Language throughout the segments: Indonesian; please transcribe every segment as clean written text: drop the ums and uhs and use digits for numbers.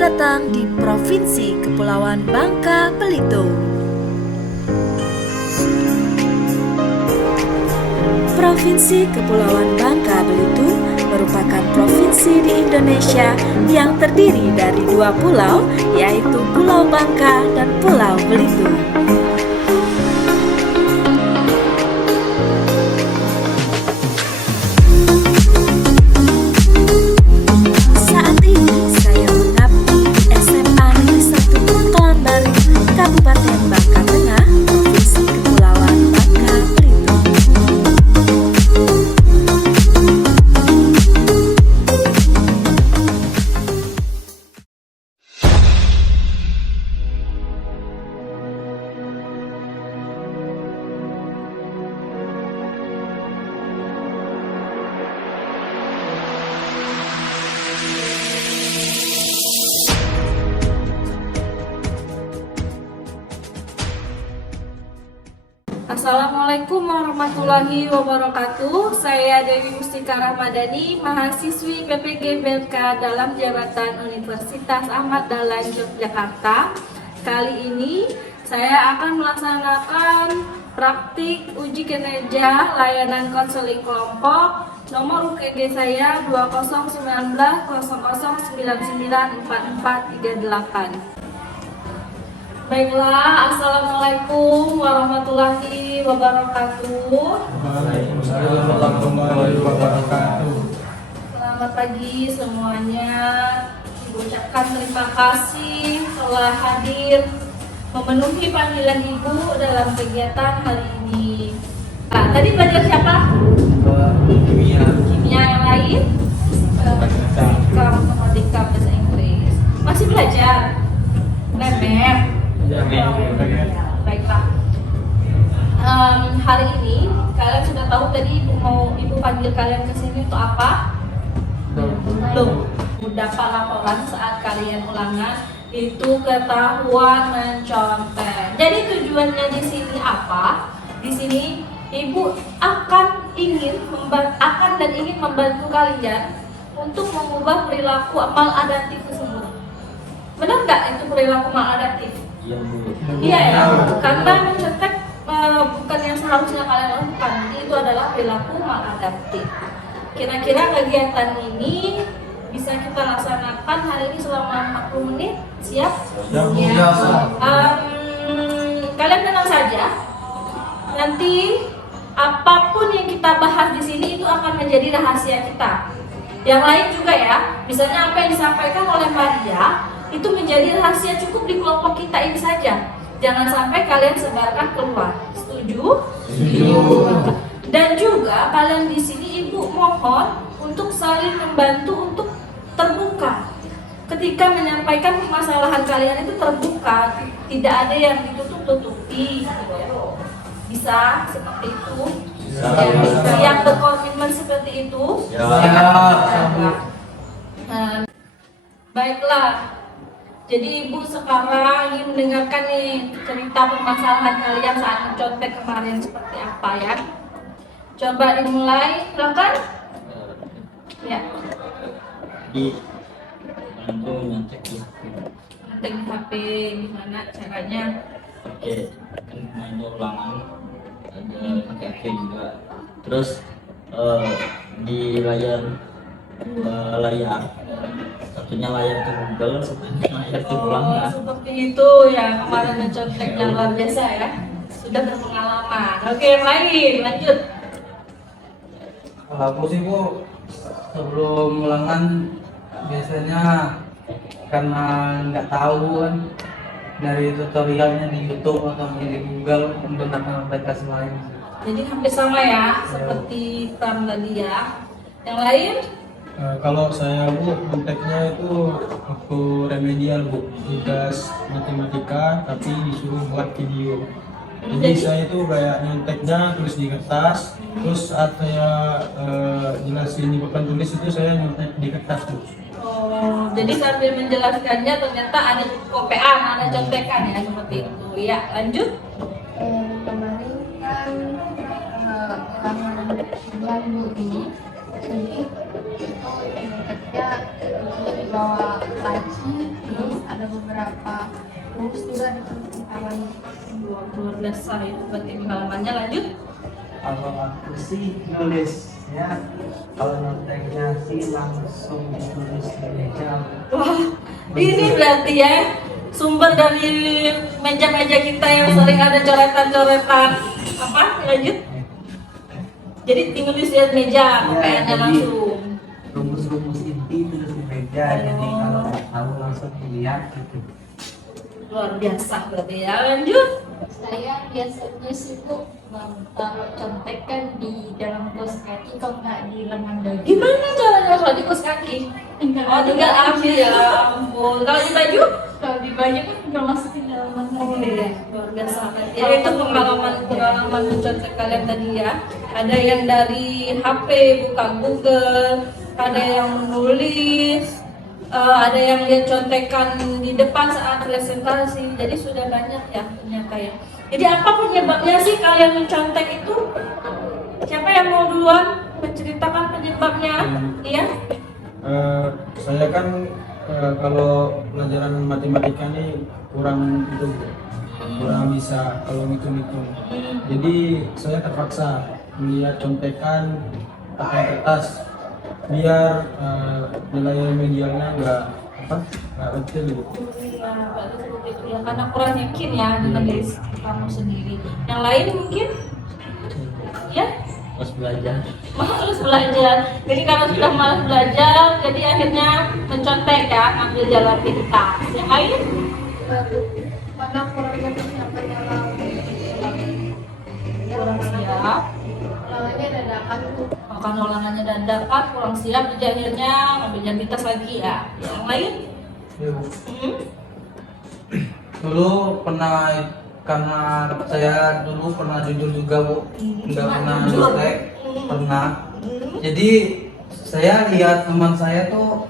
Selamat datang di Provinsi Kepulauan Bangka Belitung. Provinsi Kepulauan Bangka Belitung merupakan provinsi di Indonesia yang terdiri dari dua pulau, yaitu Pulau Bangka dan Pulau Belitung. Saat ini saya mengabdi di SMA Negeri 1 Kelambaring, Kabupaten Bangka Tengah, Provinsi Kepulauan Bangka Belitung. Assalamualaikum warahmatullahi wabarakatuh. Saya Dewi Mustika Rahmadani, mahasiswi PPG BMK dalam jabatan Universitas Ahmad Dahlan Yogyakarta. Kali ini saya akan melaksanakan praktik uji kinerja layanan konseling kelompok. Nomor UKG saya 201900994438. Baiklah, Assalamualaikum warahmatullahi wabarakatuh. Waalaikumsalam warahmatullahi wabarakatuh. Selamat pagi semuanya. Ibu ucapkan terima kasih telah hadir memenuhi panggilan Ibu dalam kegiatan hari ini. Nah, tadi belajar siapa? Kimia. Kimia, yang lain? Matematika, bahasa Inggris. Masih belajar? Lemer? Baiklah. Hari ini kalian sudah tahu tadi ibu panggil kalian ke sini untuk apa? Belum. Dapat laporan saat kalian ulangan itu ketahuan mencontek. Jadi tujuannya di sini apa? Di sini ibu akan ingin membantu kalian untuk mengubah perilaku maladaptif tersebut. Benar nggak itu perilaku maladaptif? Iya ya, karena mencontek bukan yang seharusnya kalian lakukan. Jadi itu adalah perilaku maladaptif. Kira-kira kegiatan ini bisa kita laksanakan hari ini selama 40 menit. Siap? Ya. Kalian tenang saja. Nanti apapun yang kita bahas di sini itu akan menjadi rahasia kita. Yang lain juga ya. Misalnya apa yang disampaikan oleh Maria itu menjadi rahasia cukup di kelompok kita ini saja. Jangan sampai kalian sebarkan keluar. Setuju? Setuju. Dan juga kalian di sini ibu mohon untuk saling membantu untuk terbuka. Ketika menyampaikan permasalahan kalian itu terbuka, tidak ada yang ditutup-tutupi. Bisa seperti itu? Yang berkomitmen seperti itu? Baiklah. Jadi ibu sekarang ingin mendengarkan nih cerita permasalahan kalian saat mencontek kemarin seperti apa ya. Coba dimulai, silakan. Ya. Di bantu nyontek ya. Nyontek HP gimana caranya? Oke, kan main ulangan ada pakai HP juga. Terus di layar satunya layar itu Google, satunya layar itu ulangan. Seperti itu ya, kemarin mencontek yang luar biasa ya. Sudah berpengalaman. Oke, yang lain, lanjut. Kalau aku sih Bu, sebelum ulangan biasanya karena nggak tahu kan dari tutorialnya di YouTube atau di Google menggunakan aplikasi lain. Jadi hampir sama ya, seperti Pram tadi ya. Yang lain? Kalau saya Bu, konteksnya itu waktu remedial Bu, tugas matematika tapi disuruh buat video. Jadi saya itu kayak nyonteknya tulis di kertas, terus saat saya jelasin di papan tulis itu saya nyontek di kertas Bu. Oh, jadi sambil menjelaskannya ternyata ada kopean, ada contekan ya seperti itu. Ya, lanjut. Kemarin kan ulangan bulan Bu ini Jadi kerja di bawah laci, terus ada beberapa rules juga di pertukaran. Luar biasa ya, berarti pengalamannya. Lanjut. Kalau aku sih nulis ya, kalau nontonnya sih langsung ditulis di meja. Wah, ini berarti ya sumber dari meja-meja kita yang sering ada coretan-coretan apa? Lanjut. Jadi tulis di meja, pakaiannya jadi langsung. rumus-rumus inti tulis di meja, jadi kalau nggak tahu langsung dilihat gitu. Luar biasa berarti ya. Lanjut. Saya biasanya sibuk taruh contekan di dalam kaos kaki, kalau nggak di lengan dada. Gimana caranya kalau di kaos kaki? Oh, tinggal ambil ya ampun. Kalau di baju? Kalau di baju kan nggak masukin dalam lengan. Oh iya, luar biasa. Ya itu pengalaman mencontek kalian tadi ya. Ada yang dari HP buka Google, ada yang menulis, ada yang lihat contekan di depan saat presentasi. Jadi sudah banyak ya ternyata ya. Jadi apa penyebabnya sih kalian mencontek itu? Siapa yang mau duluan menceritakan penyebabnya? Iya. Saya kan kalau pelajaran matematika ini kurang itu, kurang bisa kalau ngitung-ngitung. Jadi saya terpaksa melihat contekan pakai kertas biar nilai remedialnya nggak kecil gitu. Iya, berarti seperti itu ya. Karena kurang yakin ya dengan diri kamu sendiri. Yang lain mungkin? Ya? Pas belajar. Malas belajar. Jadi kalau sudah malas belajar, jadi akhirnya mencontek ya, ambil jalan pintas. Yang lain? Mana kurang persiapan dalam Kurang siap. ulangannya dadakan tuh. Makan ulangannya dadakan, kurang siap, jadi akhirnya ambil jalan pintas lagi ya. Yang lain? Ya, Bu. Hmm? Dulu pernah, karena saya dulu pernah jujur juga, Bu, nggak pernah Jujur. nyontek, pernah. Jadi saya lihat teman saya tuh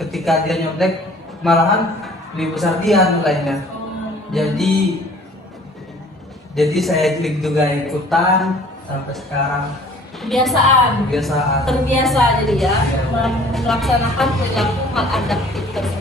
ketika dia nyontek malahan lebih besar dia nilainya. Jadi saya juga ikutan sampai sekarang. Kebiasaan. Kebiasaan. Terbiasa jadi ya melaksanakan perilaku maladaptif tersebut.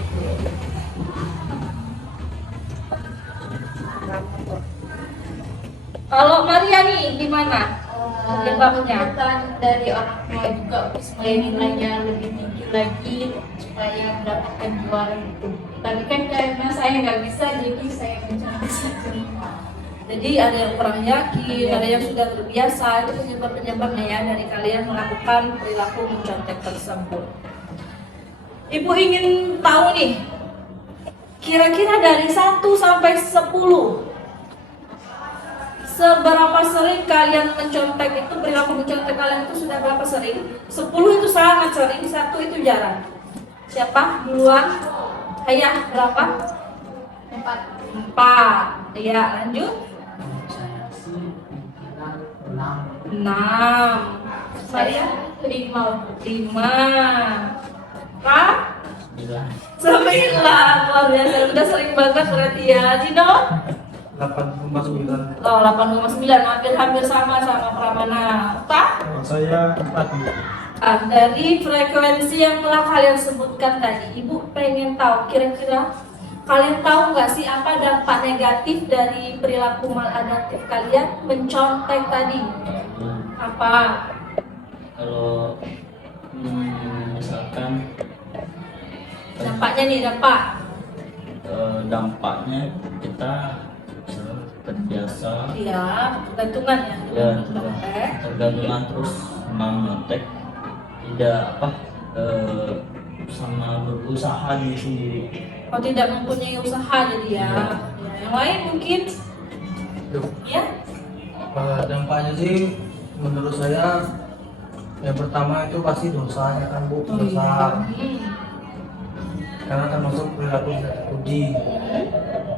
Kalau Maria nih gimana? Penyebabnya? Tuntutan dari orang tua juga supaya nilainya lebih tinggi lagi, supaya mendapatkan juara itu. Tapi kan karena saya nggak bisa, jadi saya mencari saja. Jadi ada yang kurang yakin, ada yang sudah terbiasa. Itu penyebab-penyebabnya ya dari kalian melakukan perilaku mencontek tersebut. Ibu ingin tahu nih, kira-kira dari 1 sampai 10, seberapa sering kalian mencontek itu, perilaku mencontek kalian itu sudah berapa sering? 10 itu sangat sering, 1 itu jarang. Siapa duluan? Ayah berapa? 4. Ya, lanjut. Saya sih pimpinan 6. 6. Saya 5. Kak? 9. Luar biasa, udah sering banget berarti ya. Cino? 8,9. Oh, 8,9, hampir sama Pramana. Tak? Kalau saya 4 Bu. Dari frekuensi yang telah kalian sebutkan tadi, Ibu pengen tahu kira-kira kalian tahu nggak sih apa dampak negatif dari perilaku maladaptif kalian mencontek tadi? Apa? Kalau misalkan Dampaknya nih, dampaknya kita terbiasa Iya, ketergantungan ya. ya Mencontek. tergantungan terus memang nyontek tidak sama berusaha diri sendiri. Oh, tidak mempunyai usaha jadi ya. Ya, yang lain mungkin ya. Dampaknya sih menurut saya yang pertama itu pasti dosanya kan, Bu, dosa. Karena termasuk perilaku tidak terpuji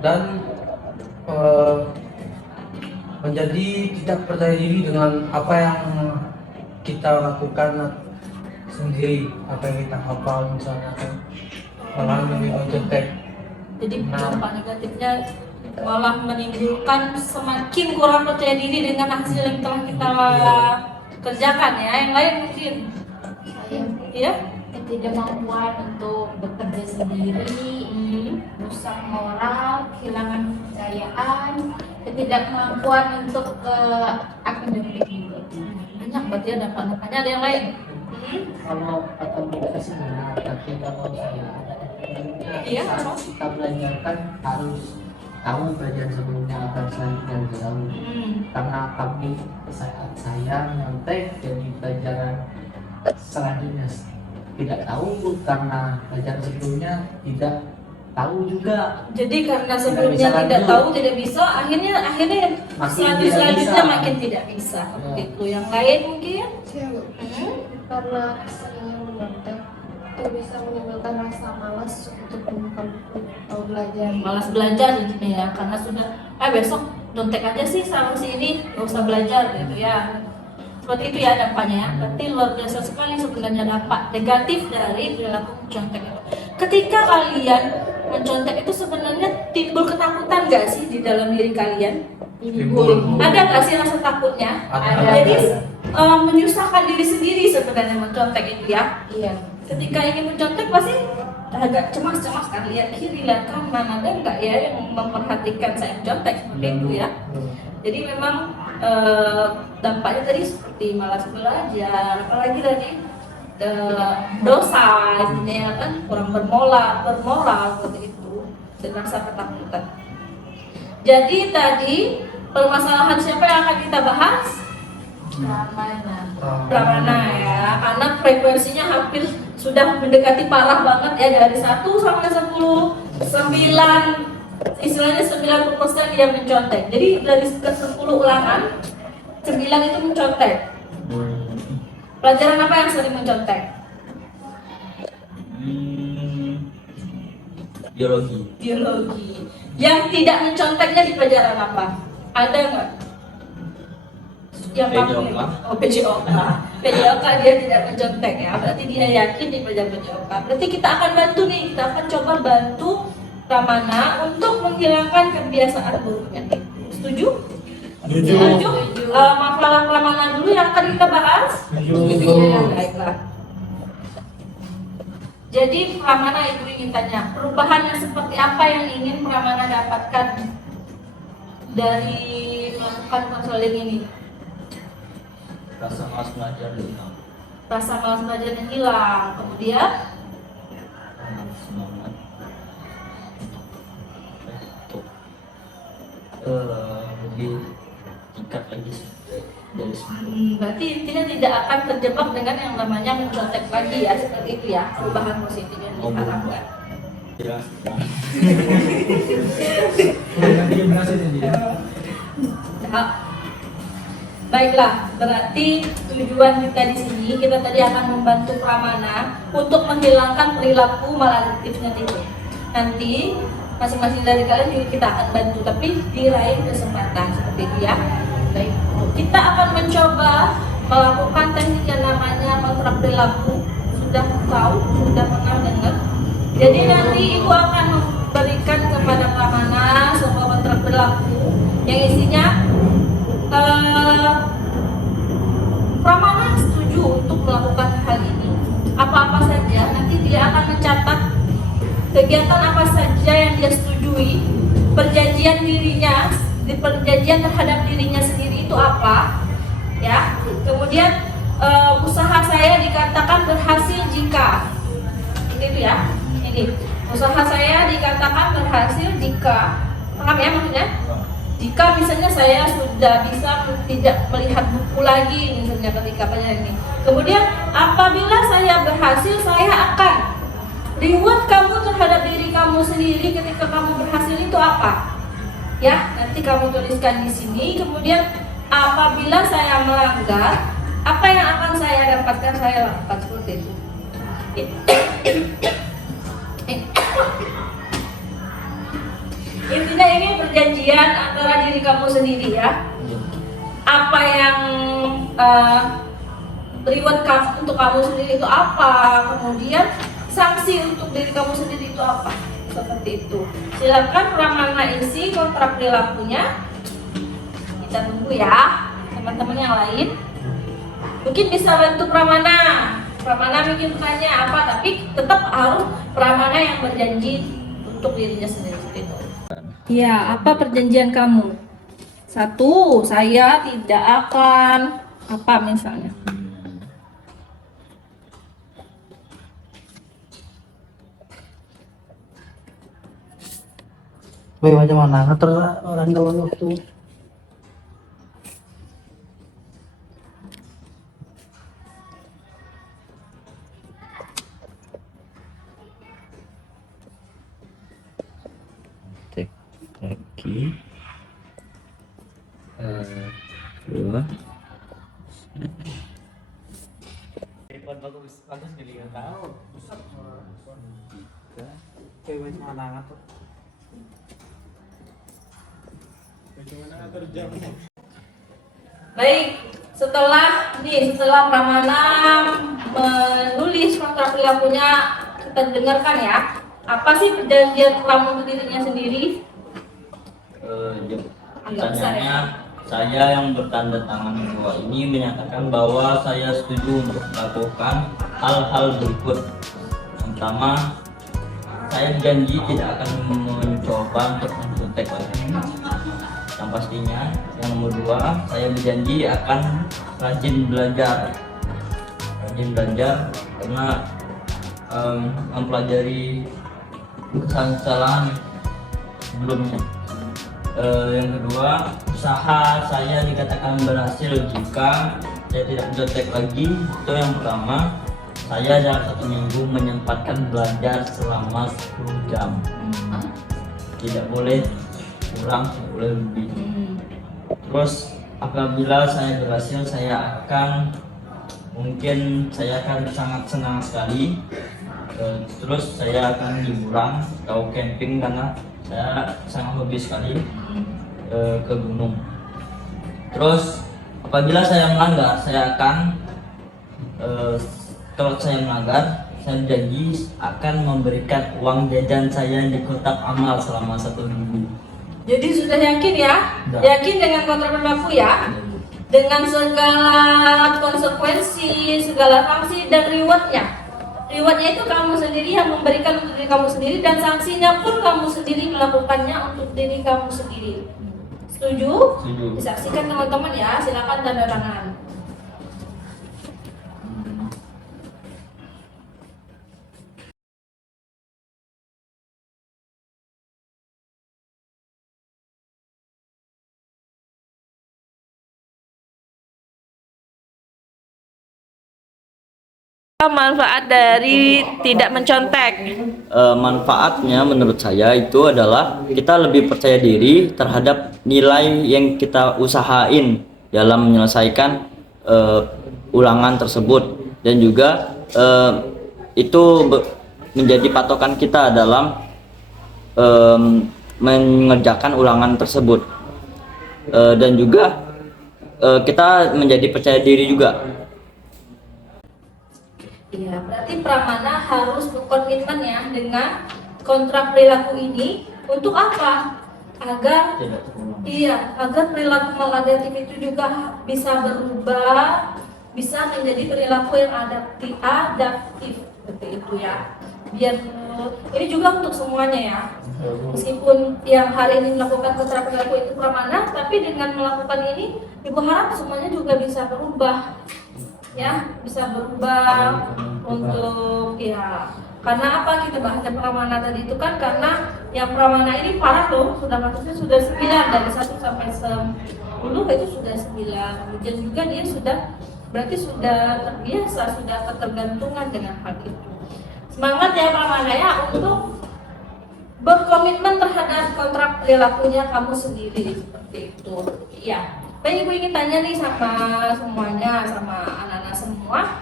dan menjadi tidak percaya diri dengan apa yang kita lakukan sendiri, apa yang kita hafal misalnya kan, malah lebih mencontek. Jadi dampak negatifnya malah menimbulkan semakin kurang percaya diri dengan hasil yang telah kita kerjakan ya. Yang lain mungkin Saya Ya. ketidakmampuan untuk bekerja sendiri, rusak moral, kehilangan kepercayaan, ketidakmampuan untuk akademik juga. Banyak berarti ada dampak-dampaknya. Ada yang lain? Kalau kata mereka sih benar, tapi kalau saya Iya, saat apa? kita belajar kan harus tahu pelajaran sebelumnya akan selanjutnya jauh. Karena kami saat saya nyontek jadi pelajaran selanjutnya tidak tahu Bu, karena pelajaran sebelumnya tidak tahu juga. Jadi karena Tidak sebelumnya bisa tidak lanjut. tahu, tidak bisa, akhirnya Makin tidak selanjutnya bisa. makin tidak bisa. Ya. Itu yang lain mungkin. Karena saya menyontek itu bisa menimbulkan rasa malas untuk membuka buku atau belajar. Malas belajar jadinya ya, karena sudah besok nyontek aja sih sama si ini, nggak usah belajar gitu ya. Seperti itu ya dampaknya ya. Berarti luar biasa sekali sebenarnya dampak negatif dari perilaku mencontek itu. Ketika kalian mencontek itu sebenarnya timbul ketakutan nggak sih di dalam diri kalian? Timbul. Ada nggak sih rasa takutnya? Ada. Jadi menyusahkan diri sendiri sebenarnya mencontek itu ya. Iya. Ketika ingin mencontek pasti agak cemas-cemas kan, lihat kiri lihat kanan, ada nggak ya yang memperhatikan saya mencontek seperti itu ya. Jadi memang dampaknya tadi seperti malas belajar, apalagi tadi dosa intinya ya kan, kurang bermoral seperti itu, dan rasa ketakutan. Jadi tadi permasalahan siapa yang akan kita bahas? Pramana ya, karena frekuensinya hampir sudah mendekati parah banget ya, dari 1 sampai 10, 9, istilahnya 90% dia mencontek. Jadi dari ke 10 ulangan, 9 itu mencontek. Pelajaran apa yang sering mencontek? Biologi. Biologi. Yang tidak menconteknya di pelajaran apa? Ada nggak? Yang PJOK. PJOK. PJOK dia tidak mencontek ya. Berarti dia yakin di pelajaran PJOK. Berarti kita akan bantu nih. Kita akan coba bantu Pramana untuk menghilangkan kebiasaan buruknya. Setuju? Setuju. Masalah Pramana dulu yang akan kita bahas. Baiklah. Jadi Pramana itu ingin tanya, perubahan yang seperti apa yang ingin Pramana dapatkan dari melakukan konseling ini? Rasa malas belajar hilang. Rasa malas belajarnya hilang, kemudian Semangat untuk lebih tingkat lagi dari sebelum. berarti intinya tidak akan terjebak dengan yang namanya mencontek lagi ya, seperti itu ya, perubahan positif yang diharapkan. Ya. Dia berhasil ini ya. Nah, baiklah, berarti tujuan kita di sini, kita tadi akan membantu Pramana untuk menghilangkan perilaku maladiktifnya itu. Nanti masing-masing dari kalian juga kita akan bantu, tapi di lain kesempatan seperti itu ya. Baik, kita akan mencoba melakukan teknik yang namanya kontrak perilaku. Sudah tahu, sudah pernah dengar. Jadi nanti ibu akan memberikan kepada Pramana sebuah kontrak perilaku yang isinya Pramana setuju untuk melakukan hal ini. Apa-apa saja, nanti dia akan mencatat kegiatan apa saja yang dia setujui, perjanjian dirinya, di perjanjian terhadap dirinya sendiri itu apa, ya. Kemudian usaha saya dikatakan berhasil jika, itu ya, ini usaha saya dikatakan berhasil jika, paham ya maksudnya? Jika misalnya saya sudah bisa tidak melihat buku lagi, misalnya ketika ini. Kemudian apabila saya berhasil, saya akan reward kamu terhadap diri kamu sendiri ketika kamu berhasil itu apa? Ya, nanti kamu tuliskan di sini. Kemudian apabila saya melanggar, apa yang akan saya dapatkan, saya lakukan seperti itu. Intinya ini perjanjian antara diri kamu sendiri ya. Apa yang reward kamu untuk kamu sendiri itu apa? Kemudian sanksi untuk diri kamu sendiri itu apa? Seperti itu. Silakan Pramana isi kontrak perilakunya. Kita tunggu ya teman-teman yang lain. Mungkin bisa bantu Pramana Pramana bikin pertanyaan apa, tapi tetap harus Pramana yang berjanji untuk dirinya sendiri. Iya, apa perjanjian kamu? 1, saya tidak akan apa misalnya. Macam mana ngatur orang kalau waktu lagi 2 bagus jadi nggak tahu macam mana ngatur Baik, setelah Pramana menulis kontrak perilakunya, kita dengarkan ya. Apa sih perjanjian kamu untuk dirinya sendiri? Pertanyaannya, saya yang bertanda tangan bahwa ini menyatakan bahwa saya setuju untuk melakukan hal-hal berikut. Yang pertama, saya janji tidak akan mencoba untuk mencontek lagi. Yang pastinya, yang nomor 2, saya berjanji akan rajin belajar karena mempelajari kesalahan sebelumnya. Yang kedua, usaha saya dikatakan berhasil jika saya tidak mencontek lagi. Itu yang pertama, saya dalam 1 minggu menyempatkan belajar selama 10 jam. Tidak boleh kurang, tidak boleh lebih. Terus apabila saya berhasil, saya akan sangat senang sekali. Terus saya akan liburan atau camping karena saya sangat hobi sekali ke gunung. Terus apabila saya melanggar, saya akan kalau saya melanggar, saya janji akan memberikan uang jajan saya di kotak amal selama 1 minggu. Jadi sudah yakin ya? Sudah. Yakin dengan kontrak perilaku ya? Dengan segala konsekuensi, segala sanksi dan rewardnya. Rewardnya itu kamu sendiri yang memberikan untuk diri kamu sendiri, dan sanksinya pun kamu sendiri melakukannya untuk diri kamu sendiri. Setuju? Setuju. Disaksikan teman-teman ya, silakan tanda tangan. Manfaat dari tidak mencontek. Manfaatnya menurut saya itu adalah kita lebih percaya diri terhadap nilai yang kita usahain dalam menyelesaikan ulangan tersebut, dan juga itu menjadi patokan kita dalam mengerjakan ulangan tersebut, dan juga kita menjadi percaya diri juga. Iya, berarti Pramana harus berkomitmen ya dengan kontrak perilaku ini untuk apa? Agar Tidak terulang. agar perilaku maladaptif itu juga bisa berubah, bisa menjadi perilaku yang adaptif seperti itu ya. Biar ini juga untuk semuanya ya. Meskipun yang hari ini melakukan kontrak perilaku itu Pramana, tapi dengan melakukan ini Ibu harap semuanya juga bisa berubah. Ya, bisa berubah untuk ya, karena apa kita bahasnya Pramana tadi itu kan karena yang Pramana ini parah loh, sudah kasusnya sudah 9 dari 1 sampai 10 itu sudah 9, dan juga dia sudah berarti sudah terbiasa, sudah ketergantungan dengan hal itu. Semangat ya Pramana ya untuk berkomitmen terhadap kontrak perilakunya kamu sendiri seperti itu. Ya. Baik, Ibu ingin tanya nih sama semuanya, sama anak-anak semua.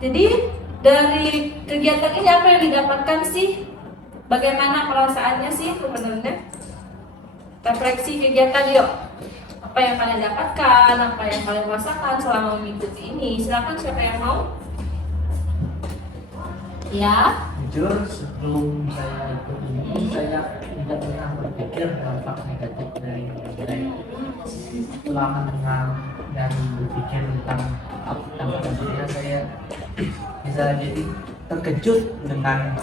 Jadi dari kegiatan ini apa yang didapatkan sih? Bagaimana perasaannya sih sebenarnya? Refleksi kegiatan yuk. Apa yang kalian dapatkan, apa yang kalian rasakan selama mengikuti ini? Silakan siapa yang mau? Ya. Jujur sebelum saya ikut ini, saya tidak pernah berpikir dampak negatif dari ulangan dan berpikir tentang dampak negatifnya. Saya bisa jadi terkejut dengan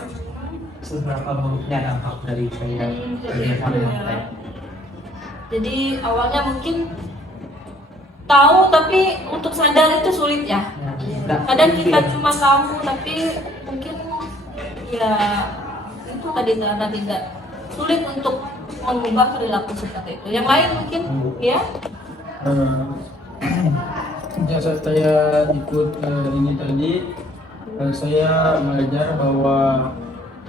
seberapa buruknya dampak dari saya kegiatan nyontek. Jadi awalnya mungkin tahu tapi untuk sadar itu sulit ya. Kadang kita cuma tahu tapi mungkin ya itu tadi karena tidak sulit untuk mengubah perilaku seperti itu. Yang lain mungkin ya. Jasa saya ikut ini tadi, saya belajar bahwa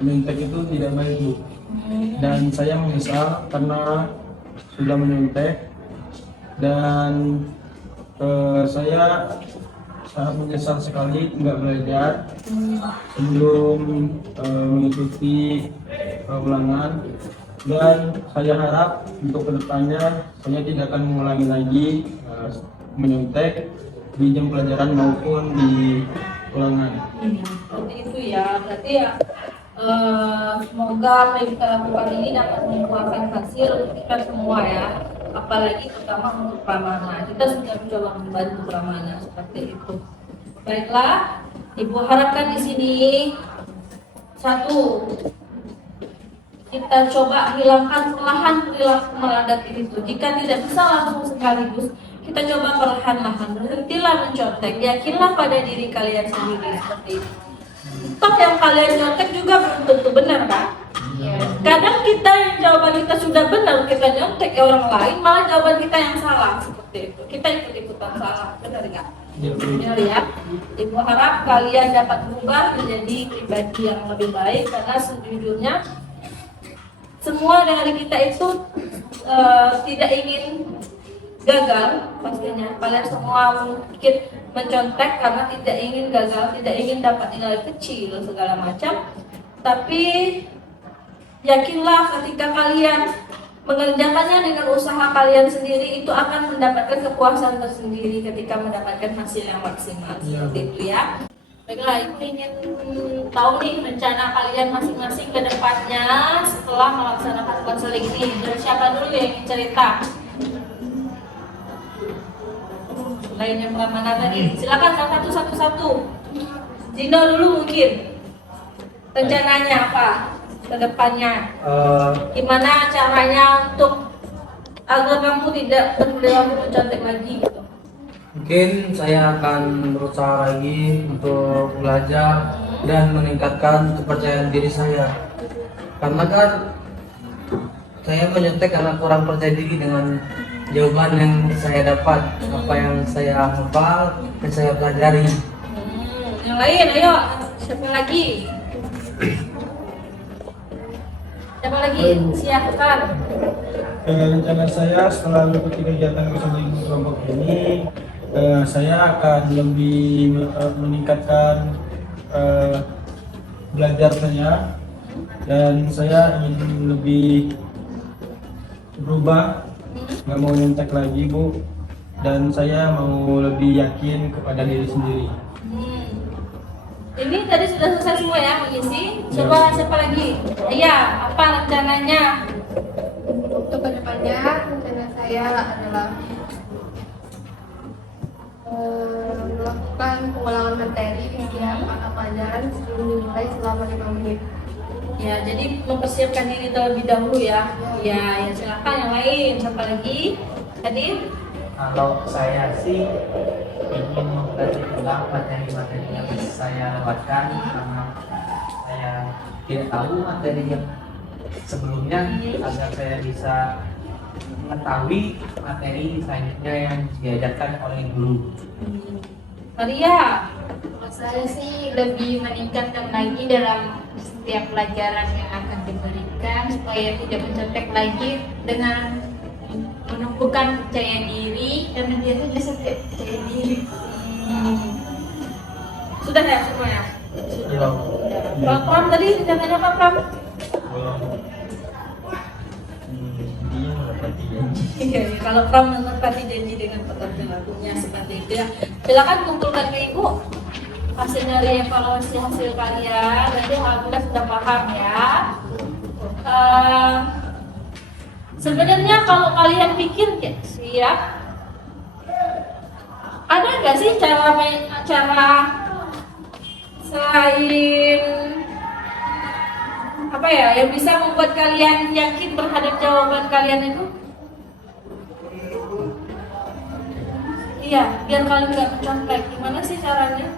menyontek itu tidak baik Bu. Dan saya menyesal karena sudah menyontek, dan saya sangat menyesal sekali nggak belajar sebelum mengikuti ulangan, dan saya harap untuk kedepannya saya tidak akan mengulangi lagi menyontek di jam pelajaran maupun di ulangan. Seperti itu ya, berarti ya semoga apa yang kita lakukan ini dapat membuahkan hasil untuk kita semua ya, apalagi terutama untuk Pramana. Kita sudah mencoba membantu Pramana seperti itu. Baiklah, Ibu harapkan di sini satu, kita coba hilangkan perlahan perilaku meladak itu. Jika tidak bisa langsung sekaligus, kita coba perlahan-lahan, berhentilah mencontek, yakinlah pada diri kalian sendiri seperti itu. Toh yang kalian nyontek juga belum tentu benar kan? Kadang kita yang jawaban kita sudah benar, kita nyontek ya orang lain, malah jawaban kita yang salah seperti itu. Kita ikut-ikutan salah, benar nggak? Benar ya. Ibu harap kalian dapat berubah menjadi pribadi yang lebih baik, karena sejujurnya semua dari kita itu tidak ingin gagal pastinya. Kalian semua mungkin mencontek karena tidak ingin gagal, tidak ingin dapat nilai kecil segala macam. Tapi yakinlah ketika kalian mengerjakannya dengan usaha kalian sendiri, itu akan mendapatkan kepuasan tersendiri ketika mendapatkan hasil yang maksimal. Seperti itu ya. Baiklah, Ibu ingin tahu nih rencana kalian masing-masing ke depannya setelah melaksanakan konseling ini. Dari siapa dulu yang ingin cerita? Selain yang Pramana tadi, silakan satu-satu. Dino dulu mungkin. Rencananya apa ke depannya? Gimana caranya untuk agar kamu tidak berperilaku mencontek lagi gitu? Mungkin saya akan berusaha lagi untuk belajar dan meningkatkan kepercayaan diri saya. Karena kan saya menyontek karena kurang percaya diri dengan jawaban yang saya dapat, apa yang saya hafal dan saya pelajari. Yang lain, ayo, siapa lagi? Siapa lagi? Siapkan. Rencana saya setelah mengikuti kegiatan konseling kelompok ini, saya akan lebih meningkatkan belajar saya, dan saya ingin lebih berubah, nggak mau nyontek lagi Bu, dan saya mau lebih yakin kepada diri sendiri. Ini tadi sudah selesai semua ya mengisi. Coba siapa lagi? Iya, apa rencananya? Untuk kedepannya rencana saya adalah melakukan pengulangan materi di setiap mata pelajaran sebelum dimulai selama 5 menit. Ya, jadi mempersiapkan diri terlebih dahulu ya. Ya, silakan yang lain. Siapa lagi? Tadi? Kalau saya sih ingin mengkaji ulang materi-materi yang saya lewatkan, karena saya tidak tahu materi yang sebelumnya, agar saya bisa mengetahui materi selanjutnya yang diajarkan oleh guru. Maria. Kalau saya sih lebih meningkatkan lagi dalam setiap pelajaran yang akan diberikan supaya tidak mencontek lagi dengan menumbuhkan percaya diri, karena dia tuh bisa percaya diri. Sudah ya semuanya? Sudah. Kalau Pram tadi rencananya apa Pram? Iya, kalau Pram menepati janji dengan pekerjaan lakunya seperti itu ya. Silakan kumpulkan ke Ibu hasil dari evaluasi hasil kalian. Nanti alhamdulillah sudah paham ya. Sebenarnya kalau kalian pikir ya siap, ada nggak sih cara selain apa ya yang bisa membuat kalian yakin terhadap jawaban kalian itu? Iya, biar kalian nggak mencontek. Gimana sih caranya?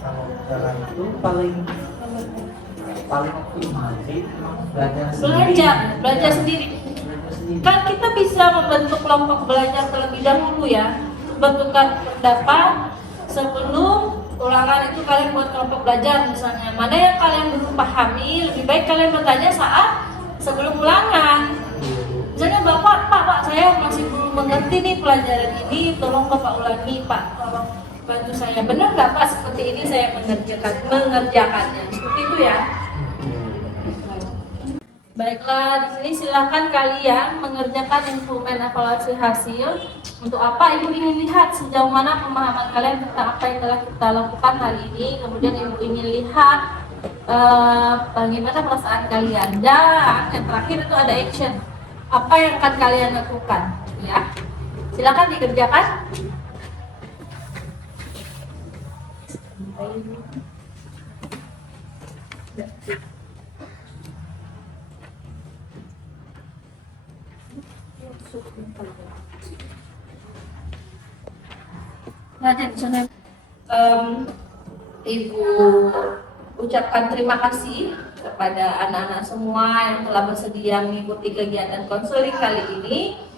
Kalau jalan itu paling optimal sih Belajar sendiri. Kan kita bisa membentuk kelompok belajar terlebih dahulu ya, bentukkan pendapat sebelum ulangan itu kalian buat kelompok belajar misalnya. Mana yang kalian belum pahami, lebih baik kalian bertanya saat sebelum ulangan. Misalnya Pak, saya masih belum mengerti nih pelajaran ini, tolong Bapak ulangi Pak, tolong bantu saya. Benar nggak Pak seperti ini saya mengerjakannya, seperti itu ya. Baiklah, di sini silakan kalian mengerjakan instrumen evaluasi hasil. Untuk apa? Ibu ingin lihat sejauh mana pemahaman kalian tentang apa yang telah kita lakukan hari ini. Kemudian Ibu ingin lihat bagaimana perasaan kalian. Dan yang terakhir itu ada action. Apa yang akan kalian lakukan? Ya, silakan dikerjakan. Nah, jadi Ibu ucapkan terima kasih kepada anak-anak semua yang telah bersedia mengikuti kegiatan konseling kali ini.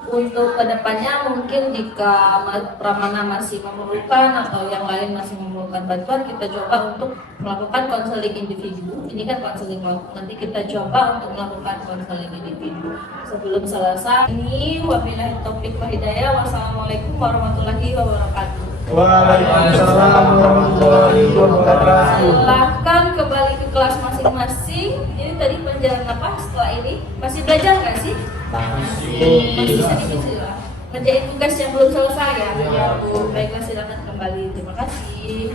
Untuk kedepannya mungkin jika Pramana masih memerlukan atau yang lain masih memerlukan bantuan, kita coba untuk melakukan konseling individu. Ini kan konseling kelompok, nanti kita coba untuk melakukan konseling individu. Sebelum selesai ini, wabillahi taufiq wal hidayah. Wassalamualaikum warahmatullahi wabarakatuh. Waalaikumsalam warahmatullahi wabarakatuh. Silahkan kembali ke kelas masing-masing. Ini tadi pelajaran apa setelah ini? Masih belajar nggak sih? Masih bisa ngerjain tugas yang belum selesai ya? Ya Bu, baiklah silakan kembali. Terima kasih.